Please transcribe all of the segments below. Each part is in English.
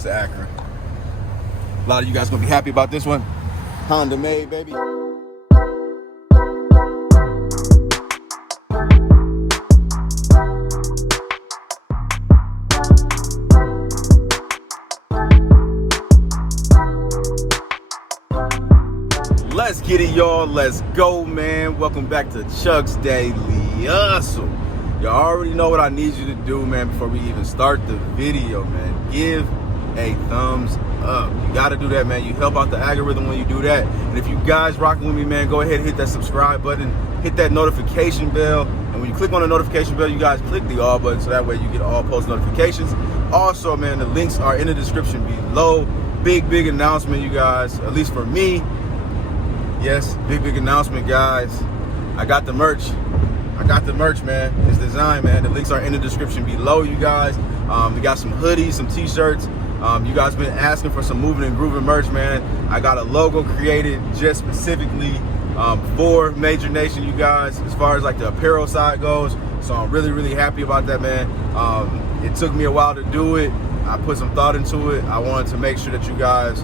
It's the Acura. A lot of you guys gonna be happy about this one. Honda made, baby. Let's get it, y'all. Let's go, man. Welcome back to Chuck's Daily Hustle. You already know what I need you to do, man, before we even start the video, man. Give a thumbs up. You got to do that, man. You help out the algorithm when you do that. And if you guys rocking with me, man, go ahead and hit that subscribe button. Hit that notification bell. And when you click on the notification bell, you guys click the all button so that way you get all post notifications. Also, man, the links are in the description below. Big announcement, you guys, at least for me. Yes, big announcement, guys. I got the merch. Man. It's designed, man. The links are in the description below, you guys. We got some hoodies, some t-shirts. You guys been asking for some moving and grooving merch, man. I got a logo created just specifically for Major Nation, you guys, as far as like the apparel side goes. So I'm really happy about that, man. It took me a while to do it. I put some thought into it. I wanted to make sure that you guys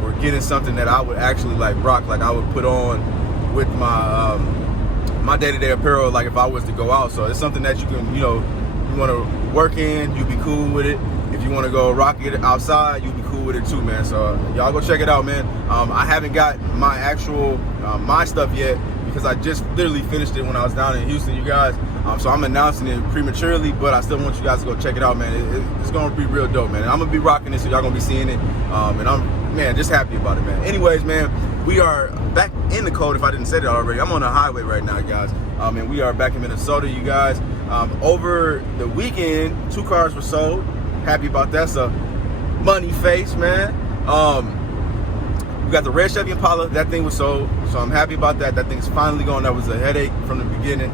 were getting something that I would actually like rock, like I would put on with my my day-to-day apparel, like if I was to go out. So it's something that you can, you want to work in, you'd be cool with it. If you want to go rock it outside, you'd be cool with it too, man. So y'all go check it out, man. I haven't got my actual my stuff yet because I just literally finished it when I was down in Houston, you guys. So I'm announcing it prematurely, but I still want you guys to go check it out, man. It's gonna be real dope, man. And I'm gonna be rocking it, so y'all gonna be seeing it. And I'm, man, just happy about it, man. Anyways, man, we are back in the cold. If I didn't say that already, I'm on the highway right now, guys. And we are back in Minnesota, you guys. Over the weekend, 2 cars were sold. Happy about that. So money face, man. We got the red Chevy Impala. That thing was sold, so I'm happy about that. That thing's finally gone. That was a headache from the beginning.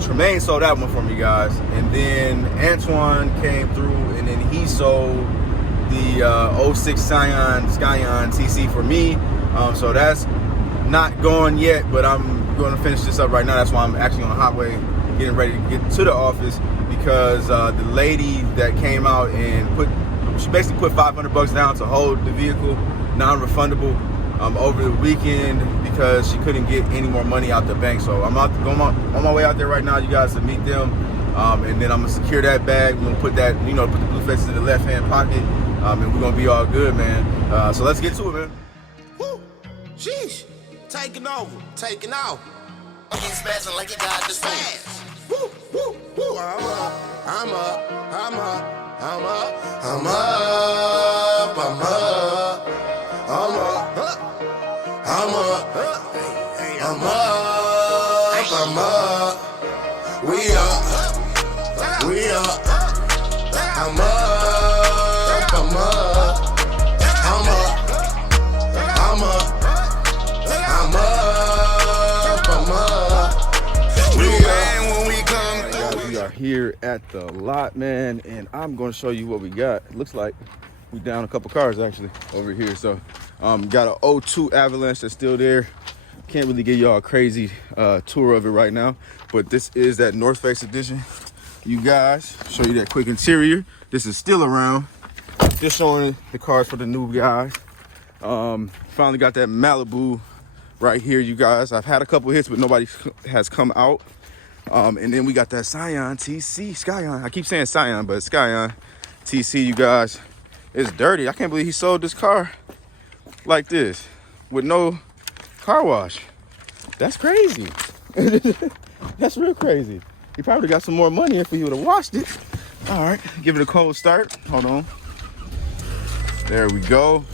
Tremaine sold that one for me, guys, and then Antoine came through, and then he sold the 06 Scion TC for me. So that's not gone yet, but I'm going to finish this up right now. That's why I'm actually on the highway getting ready to get to the office, because the lady that came out and she basically put $500 down to hold the vehicle, non-refundable, over the weekend, because she couldn't get any more money out the bank. So I'm on my way out there right now, you guys, to meet them, and then I'm gonna secure that bag. We're gonna put that, put the blue faces in the left-hand pocket, and we're gonna be all good, man. So let's get to it, man. Woo! Sheesh! Taking over, taking off. I'm smashing like you got the smash. Woo! Woo! Woo! I'm up. We up. I'm We are here at the lot, man, and I'm going to show you what we got. It looks like we down a couple cars actually over here. So got an 02 Avalanche that's still there. Can't really give y'all a crazy tour of it right now, but this is that North Face edition, you guys. Show you that quick interior. This is still around. Just showing the cars for the new guys. Finally got that Malibu right here, you guys. I've had a couple hits, but nobody has come out. And then we got that Scion TC, Scion. I keep saying Scion, but it's Scion TC, you guys. It's dirty. I can't believe he sold this car like this with no car wash. That's crazy. That's real crazy. He probably got some more money if he would have washed it. All right, give it a cold start. Hold on. There we go.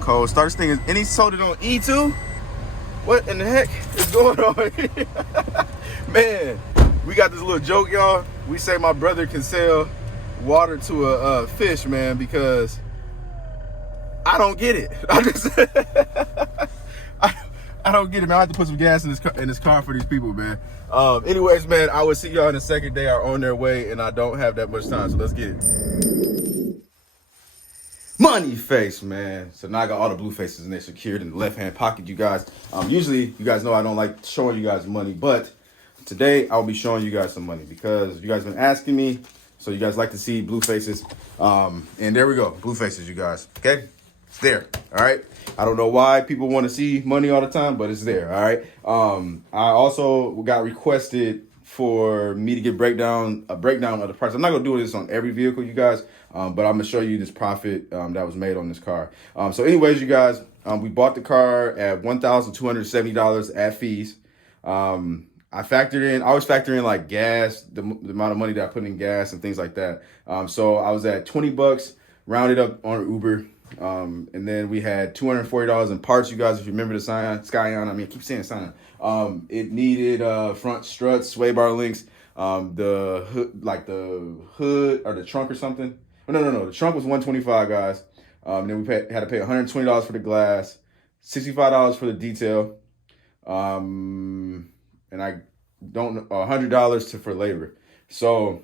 Cold start. This thing is, and he sold it on E2. What in the heck is going on here? Man, we got this little joke, y'all. We say my brother can sell water to a fish, man, because I don't get it. I don't get it, man. I have to put some gas in this car for these people, man. Anyways, man, I will see y'all in the second. They are on their way, and I don't have that much time, so let's get it. Money face, man. So now I got all the blue faces and they're secured in the left-hand pocket, you guys. Usually, you guys know I don't like showing you guys money, but today I'll be showing you guys some money because you guys been asking me. So you guys like to see blue faces. And there we go, blue faces, you guys. Okay, it's there. All right. I don't know why people want to see money all the time, but it's there. All right. I also got requested for me to get a breakdown of the price. I'm not gonna do this on every vehicle, you guys, but I'm gonna show you this profit that was made on this car. So anyways, you guys, we bought the car at $1,270 at fees. I always factor in like gas, the amount of money that I put in gas and things like that. So I was at $20 rounded up on Uber. And then we had $240 in parts, you guys, if you remember the Scion. I mean, I keep saying Scion. It needed front struts, sway bar links, the hood, like the hood or the trunk or something. Oh, no. The trunk was $125, guys. Then we had to pay $120 for the glass, $65 for the detail, and I don't know, $100 for labor. So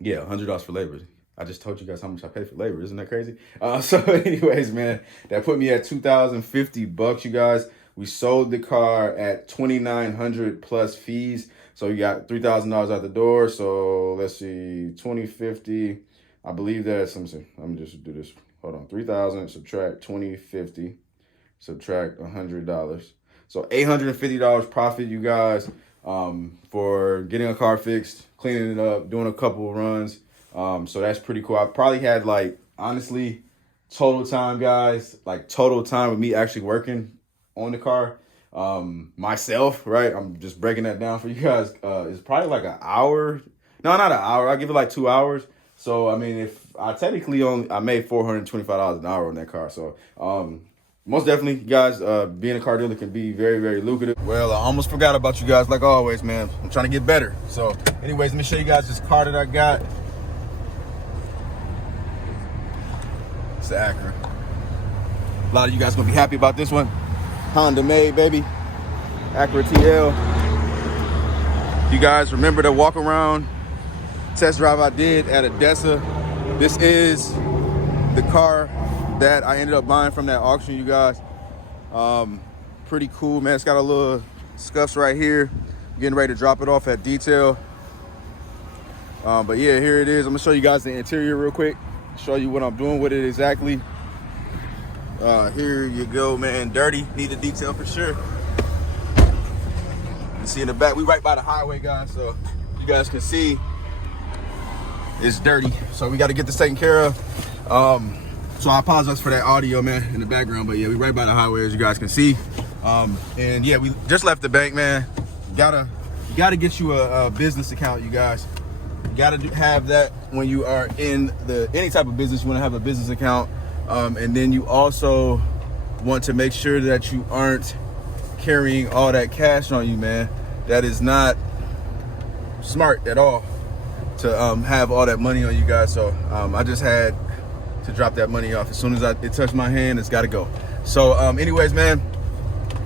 yeah, $100 for labor. I just told you guys how much I pay for labor. Isn't that crazy? So anyways, man, that put me at $2,050, you guys. We sold the car at $2,900 plus fees. So you got $3,000 out the door. So let's see, 2050. I believe that's, let me just do this. Hold on, 3,000 subtract 2050, subtract $100. So $850 profit, you guys, for getting a car fixed, cleaning it up, doing a couple of runs. So that's pretty cool. I probably had, like, honestly, total time, guys, like total time with me actually working on the car myself, right? I'm just breaking that down for you guys. It's probably like an hour. No, not an hour. I give it like 2 hours. So, I mean, if I technically I made $425 an hour on that car. So, most definitely, you guys, being a car dealer can be very, very lucrative. Well, I almost forgot about you guys, like always, man. I'm trying to get better. So, anyways, let me show you guys this car that I got. It's the Acura. A lot of you guys gonna be happy about this one. Honda made, baby. Acura TL. You guys remember the walk around test drive I did at Odessa? This is the car that I ended up buying from that auction, you guys. Pretty cool, man. It's got a little scuffs right here. Getting ready to drop it off at detail. But yeah, here it is. I'm gonna show you guys the interior real quick. Show you what I'm doing with it exactly. Here you go, man. Dirty, need a detail for sure. You see in the back, we right by the highway, guys, so you guys can see it's dirty. So we got to get this taken care of. So I apologize for that audio, man, in the background, but yeah, we right by the highway, as you guys can see. And yeah, we just left the bank, man. You gotta get you a business account, you guys. You gotta have that when you are in any type of business. You want to have a business account, and then you also want to make sure that you aren't carrying all that cash on you, man. That is not smart at all to have all that money on you guys. So I just had to drop that money off as soon as it touched my hand. It's got to go. So anyways, man,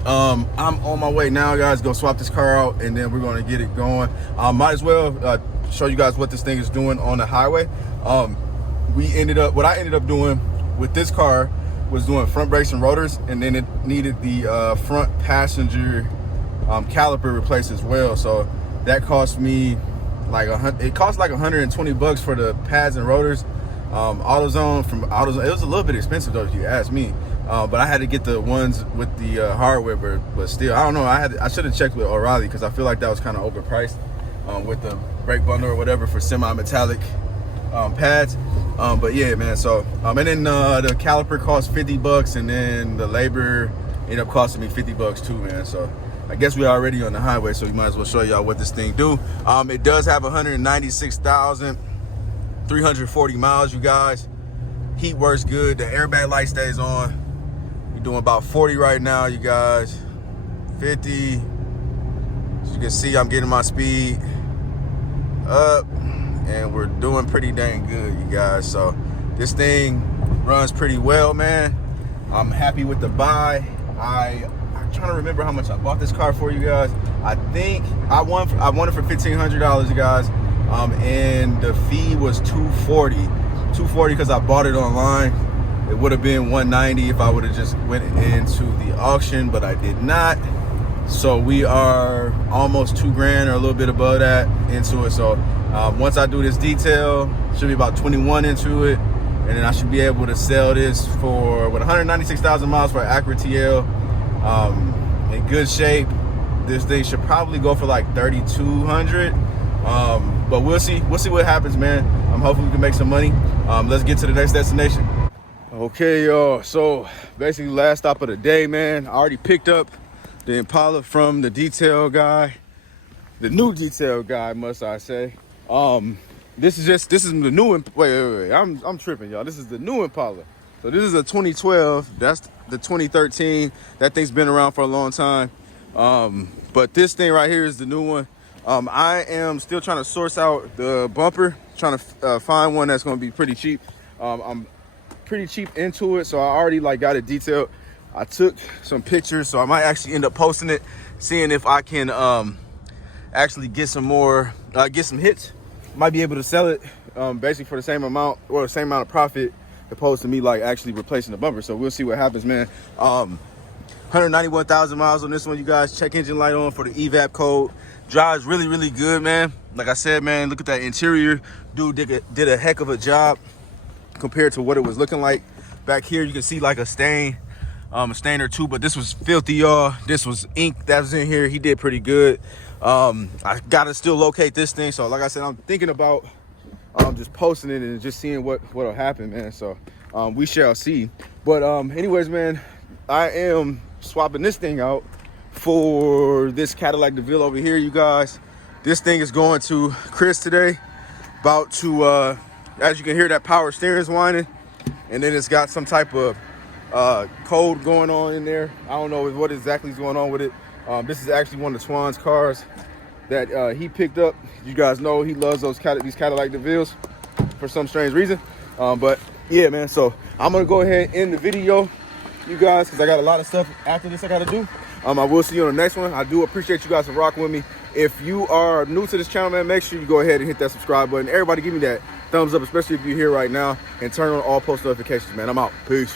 I'm on my way now, guys. Go swap this car out, and then we're gonna get it going. Might as well show you guys what this thing is doing on the highway. What I ended up doing with this car was doing front brakes and rotors, and then it needed the front passenger caliper replaced as well. So that cost me like it cost like $120 for the pads and rotors. AutoZone, it was a little bit expensive though, if you ask me. But I had to get the ones with the hardware, but still, I don't know. I should have checked with O'Reilly, because I feel like that was kind of overpriced with the brake bundle or whatever for semi-metallic pads. But yeah, man. So and then the caliper cost $50, and then the labor ended up costing me $50 too, man. So I guess we're already on the highway, so we might as well show y'all what this thing do. It does have 196,340 miles, you guys. Heat works good. The airbag light stays on. We're doing about 40 right now, you guys. 50. As you can see, I'm getting my speed up, and we're doing pretty dang good, you guys. So this thing runs pretty well, man. I'm happy with the buy. I'm trying to remember how much I bought this car for, you guys. I think I won it for $1,500, you guys. And the fee was $240 because I bought it online. It would have been $190 if I would have just went into the auction, but I did not. So we are almost 2 grand or a little bit above that into it. So once I do this detail, should be about 21 into it, and then I should be able to sell this for 196,000 miles for Acura TL, in good shape. This thing should probably go for like 3,200. But we'll see what happens, man. Hopefully we can make some money. Let's get to the next destination. Okay, y'all, so basically last stop of the day, man. I already picked up the Impala from the detail guy, the new detail guy, must I say. This is the new, wait, I'm tripping, y'all. This is the new Impala. So this is a 2012, that's the 2013. That thing's been around for a long time. But this thing right here is the new one. I am still trying to source out the bumper, trying to find one that's gonna be pretty cheap. I'm pretty cheap into it, so I already like got it detailed. I took some pictures, so I might actually end up posting it, seeing if I can actually get some more, get some hits. Might be able to sell it basically for the same amount or the same amount of profit, opposed to me like actually replacing the bumper. So we'll see what happens, man. 191,000 miles on this one, you guys. Check engine light on for the EVAP code. Drives really, really good, man. Like I said, man, look at that interior. Dude did a heck of a job compared to what it was looking like. Back here, you can see like a stain or two, but this was filthy, y'all. This was ink that was in here. He did pretty good. I gotta still locate this thing. So like I said, I'm thinking about just posting it and just seeing what'll happen, man. So we shall see. But anyways, man, I am swapping this thing out for this Cadillac DeVille over here, you guys. This thing is going to Chris today. About to, as you can hear, that power steering is whining, and then it's got some type of code going on in there. I don't know what exactly is going on with it. This is actually one of Twan's cars that he picked up. You guys know he loves these Cadillac DeVilles for some strange reason. But yeah, man, so I'm gonna go ahead and end the video, you guys, because I got a lot of stuff after this I gotta do. I will see you on the next one. I do appreciate you guys for rocking with me. If you are new to this channel, man, make sure you go ahead and hit that subscribe button. Everybody give me that thumbs up, especially if you're here right now, and turn on all post notifications, man. I'm out. Peace.